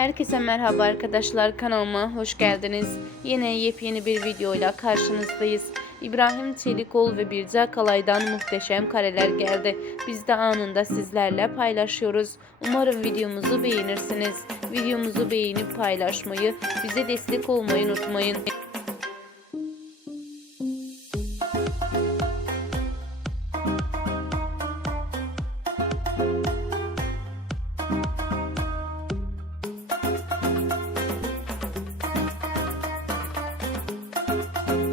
Herkese merhaba arkadaşlar kanalıma hoş geldiniz. Yine yepyeni bir videoyla karşınızdayız. İbrahim Çelikol ve Birce Kalay'dan muhteşem kareler geldi. Biz de anında sizlerle paylaşıyoruz. Umarım videomuzu beğenirsiniz. Videomuzu beğenip paylaşmayı, bize destek olmayı unutmayın. Bye.